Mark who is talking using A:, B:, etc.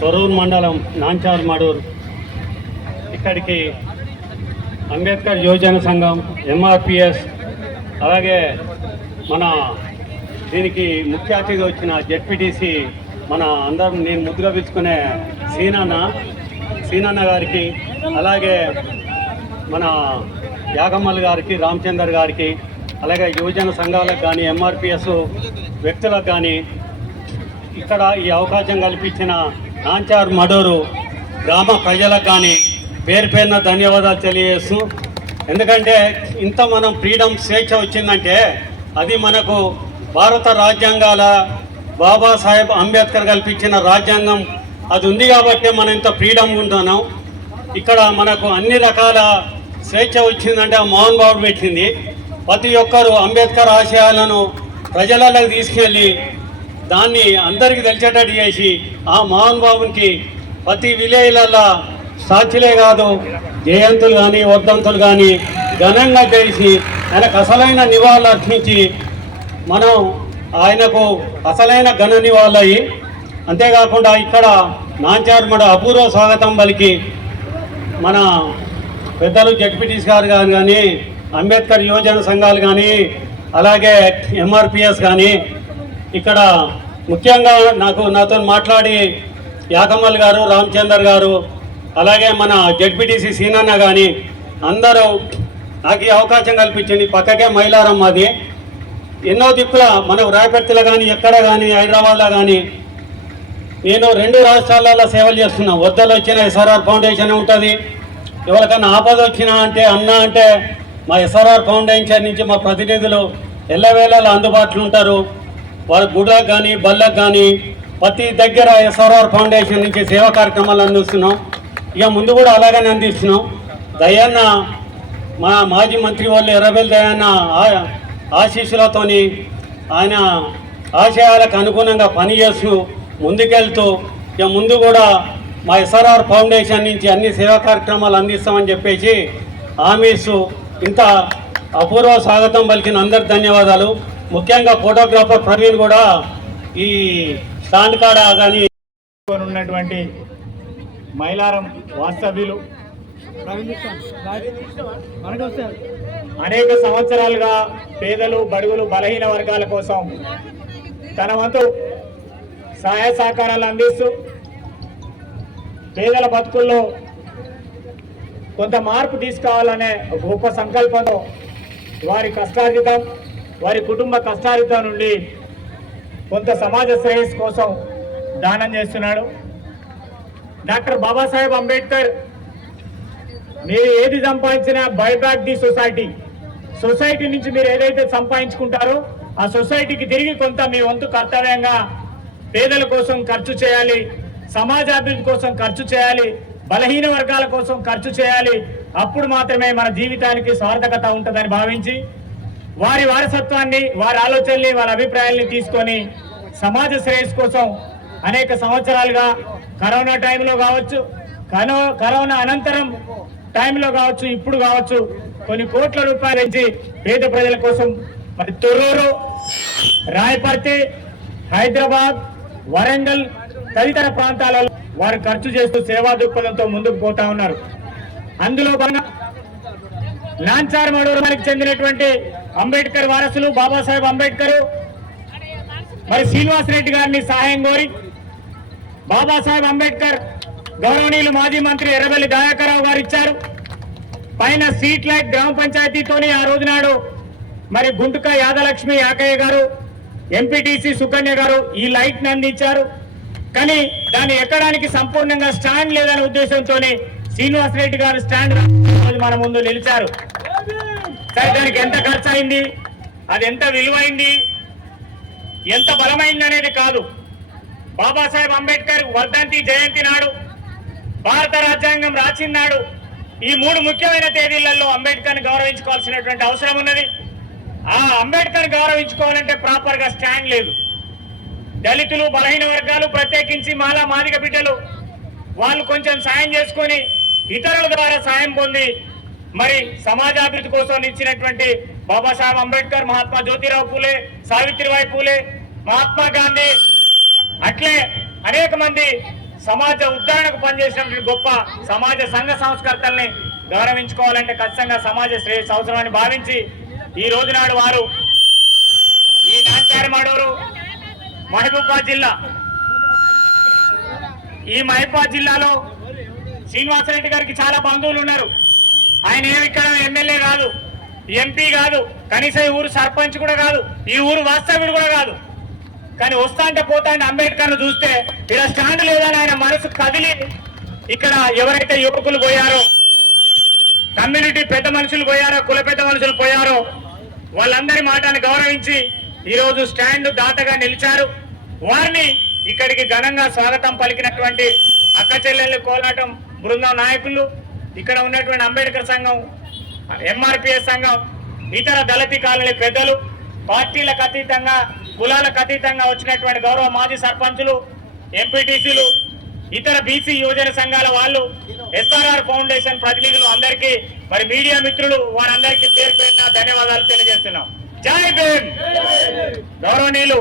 A: తొరూరు మండలం నాంచార్ మడూర్. ఇక్కడికి అంబేద్కర్ యువజన సంఘం ఎంఆర్పిఎస్ అలాగే మన దీనికి ముఖ్య అతిథి వచ్చిన జెడ్పీటీసీ మన అందరం నేను ముద్దుగా పిలుచుకునే సీనన్న సీనన్న గారికి అలాగే మన యాగమ్మల్ గారికి రామచందర్ గారికి అలాగే యువజన సంఘాలకు కానీ ఎంఆర్పిఎస్ వ్యక్తులకు కానీ ఇక్కడ ఈ అవకాశం కల్పించిన నాంచార్ మడూరు గ్రామ ప్రజలకు కానీ పేరు పేరున ధన్యవాదాలు తెలియజేస్తూ ఎందుకంటే ఇంత మనం ఫ్రీడమ్ స్వేచ్ఛ వచ్చిందంటే అది మనకు భారత రాజ్యాంగాల బాబాసాహెబ్ అంబేద్కర్ కల్పించిన రాజ్యాంగం అది ఉంది కాబట్టి మనం ఇంత ఫ్రీడమ్ ఉంటున్నాం. ఇక్కడ మనకు అన్ని రకాల స్వేచ్ఛ వచ్చిందంటే ఆ మోహన్ బాబు పెట్టింది. ప్రతి ఒక్కరు అంబేద్కర్ ఆశయాలను ప్రజలలోకి తీసుకెళ్ళి దాన్ని అందరికి తెలిసేటట్టు చేసి ఆ మోహన్ ప్రతి విలేజ్లలో సాక్షులే కాదు జయంతులు కానీ వర్ధంతులు కానీ ఘనంగా చేసి ఆయనకు అసలైన నివాళులు అర్పించి మనం ఆయనకు అసలైన ఘన నివాళులయ్యి అంతేకాకుండా ఇక్కడ నాంచార్మడ అపూర్వ స్వాగతం పలికి మన పెద్దలు జడ్పీటీస్ గారు కానీ కానీ అంబేద్కర్ యువజన సంఘాలు కానీ అలాగే ఎంఆర్పిఎస్ కానీ ఇక్కడ ముఖ్యంగా నాకు నాతో మాట్లాడి యాకమ్మల్ గారు రామచందర్ గారు అలాగే మన జడ్పీటీసీ సీనన్న కానీ అందరూ నాకు ఈ అవకాశం కల్పించింది పక్కకే మైలారం అది ఎన్నో దిక్కుల మన రాయపర్తిలో కానీ ఎక్కడ కానీ హైదరాబాద్లో కానీ నేను రెండు రాష్ట్రాలలో సేవలు చేస్తున్నా. వద్దలు వచ్చిన ఎస్ఆర్ఆర్ ఫౌండేషన్ ఉంటుంది. ఎవరికన్నా ఆపద వచ్చినా అంటే అన్న అంటే మా ఎస్ఆర్ఆర్ ఫౌండేషన్ నుంచి మా ప్రతినిధులు ఎల్లవేళలా అందుబాటులో ఉంటారు. వాళ్ళ గుడకు కానీ బల్లకు కానీ ప్రతి దగ్గర ఎస్ఆర్ఆర్ ఫౌండేషన్ నుంచి సేవా కార్యక్రమాలు అందిస్తున్నాం. ఇక ముందు కూడా అలాగనే అందిస్తున్నాం. దయాన్న మా మాజీ మంత్రి వాళ్ళు ఎర్రబెల్ దయాన్న ఆశీస్సులతో ఆశీస్సులతోని ఆయన ఆశయాలకు అనుగుణంగా పనిచేస్తూ ముందుకెళ్తూ ఇక ముందు కూడా మా ఎస్ఆర్ఆర్ ఫౌండేషన్ నుంచి అన్ని సేవా కార్యక్రమాలు అందిస్తామని చెప్పేసి హామీస్ ఇంత అపూర్వ స్వాగతం పలికిన అందరికి ధన్యవాదాలు. ముఖ్యంగా ఫోటోగ్రాఫర్ ప్రవీణ్ కూడా ఈ స్టాండ్ కాడ కానీ
B: ఉన్నటువంటి మైలారం వాస్తవ్యులు. అనేక సంవత్సరాలుగా పేదలు బడుగులు బలహీన వర్గాల కోసం తన వంతు సహాయ సహకారాలు అందిస్తూ పేదల బతుకుల్లో కొంత మార్పు తీసుకురావాలనే ఒక గొప్ప సంకల్పంతో వారి కష్టార్జితం వారి కుటుంబ కష్టార్జితం నుండి కొంత సమాజ శ్రేయస్సు కోసం దానం చేస్తున్నాడు. డాక్టర్ బాబాసాహెబ్ అంబేద్కర్ మీరు ఏది సంపాదించినా బైబ్యాక్ ది సొసైటీ. సొసైటీ నుంచి మీరు ఏదైతే సంపాదించుకుంటారో ఆ సొసైటీకి తిరిగి కొంత మీ వంతు కర్తవ్యంగా పేదల కోసం ఖర్చు చేయాలి సమాజాభివృద్ధి కోసం ఖర్చు చేయాలి బలహీన వర్గాల కోసం ఖర్చు చేయాలి. అప్పుడు మాత్రమే మన జీవితానికి సార్థకత ఉంటుందని భావించి వారి వారసత్వాన్ని వారి ఆలోచనల్ని వారి అభిప్రాయాల్ని తీసుకొని సమాజ శ్రేయస్సు కోసం అనేక సంవత్సరాలుగా కరోనా టైంలో కావచ్చు కనో కరోనా అనంతరం టైంలో కావచ్చు ఇప్పుడు కావచ్చు కొన్ని కోట్ల రూపాయలు ఇచ్చి పేద ప్రజల కోసం మరి తొర్రూరు రాయపర్తి హైదరాబాద్ వరంగల్ తదితర ప్రాంతాలలో వారు ఖర్చు చేస్తూ సేవా దృక్పథంతో ముందుకు పోతా ఉన్నారు. అందులో భాగంగా నాంచార్ మనకి చెందినటువంటి అంబేద్కర్ వారసులు బాబాసాహెబ్ అంబేద్కర్. మరి శ్రీనివాస్ రెడ్డి గారిని సహాయం కోరి బాబాసాహెబ్ అంబేద్కర్ గౌరవనీయులు మాజీ మంత్రి ఎర్రబెల్లి దయాకరావు గారు ఇచ్చారు. పైన స్ట్రీట్ లైట్ గ్రామ పంచాయతీతోనే ఆ రోజు నాడు మరి గుంటుక యాదలక్ష్మి యాకయ్య గారు ఎంపీటీసీ సుకన్య గారు ఈ లైట్ని అందించారు. కానీ దాన్ని ఎక్కడానికి సంపూర్ణంగా స్టాండ్ లేదనే ఉద్దేశంతోనే శ్రీనివాస్ రెడ్డి గారు స్టాండ్ రోజు మన ముందు నిలిచారు. సరే దానికి ఎంత ఖర్చు అయింది అది ఎంత విలువైంది ఎంత బలమైంది అనేది కాదు. బాబాసాహెబ్ అంబేద్కర్ వర్ధంతి జయంతి నాడు భారత రాజ్యాంగం రాసినాడు ఈ మూడు ముఖ్యమైన తేదీలలో అంబేద్కర్ని గౌరవించుకోవాల్సినటువంటి అవసరం ఉన్నది. ఆ అంబేద్కర్ గౌరవించుకోవాలంటే ప్రాపర్గా స్టాండ్ లేదు. దళితులు బలహీన వర్గాలు ప్రత్యేకించి మాలా మాదిగ బిడ్డలు వాళ్ళు కొంచెం సాయం చేసుకొని ఇతరుల ద్వారా సాయం పొంది మరి సమాజాభివృద్ధి కోసం ఇచ్చినటువంటి బాబాసాహెబ్ అంబేద్కర్ మహాత్మా జ్యోతిరావు పూలే సావిత్రిబాయి పూలే మహాత్మా గాంధీ అట్లే అనేక మంది సమాజ ఉద్ధరణకు పనిచేసినటువంటి గొప్ప సమాజ సంఘ సంస్కర్తల్ని గౌరవించుకోవాలంటే ఖచ్చితంగా సమాజ శ్రేయస్ అవసరమని భావించి ఈ రోజు నాడు వారు ఈ నాచారి మాడూరు మహబూబాద్ జిల్లా ఈ మహబూబాద్ జిల్లాలో శ్రీనివాసరెడ్డి గారికి చాలా బంధువులు ఉన్నారు. ఆయన ఏమి ఇక్కడ ఎమ్మెల్యే కాదు ఎంపీ కాదు కనీసం ఈ ఊరు సర్పంచ్ కూడా కాదు ఈ ఊరు వాస్తవ్యుడు కూడా కాదు. కానీ వస్తా అంటే పోతా అంటే అంబేద్కర్ను చూస్తే ఇలా స్టాండ్ లేదని ఆయన మనసు కదిలి ఇక్కడ ఎవరైతే యువకులు పోయారో కమ్యూనిటీ పెద్ద మనుషులు పోయారో కుల పెద్ద మనుషులు పోయారో వాళ్ళందరి మాటను గౌరవించి ఈరోజు స్టాండ్ దాతగా నిలిచారు. వారిని ఇక్కడికి ఘనంగా స్వాగతం పలికినటువంటి అక్క చెల్లెళ్ళు కోలాటం బృందం నాయకులు ఇక్కడ ఉన్నటువంటి అంబేద్కర్ సంఘం ఎంఆర్పిఎస్ సంఘం ఇతర దళిత కాలనీ పెద్దలు పార్టీలకు అతీతంగా కులాలకు అతీతంగా వచ్చినటువంటి గౌరవ మాజీ సర్పంచులు ఎంపీటీసీలు ఇతర బీసీ యువజన సంఘాల వాళ్ళు ఎస్ఆర్ఆర్ ఫౌండేషన్ ప్రతినిధులు అందరికీ మరి మీడియా మిత్రులు వారందరికీ పేరు పేరున ధన్యవాదాలు తెలియజేస్తున్నాం. జై భీమ్! గౌరవనీయులు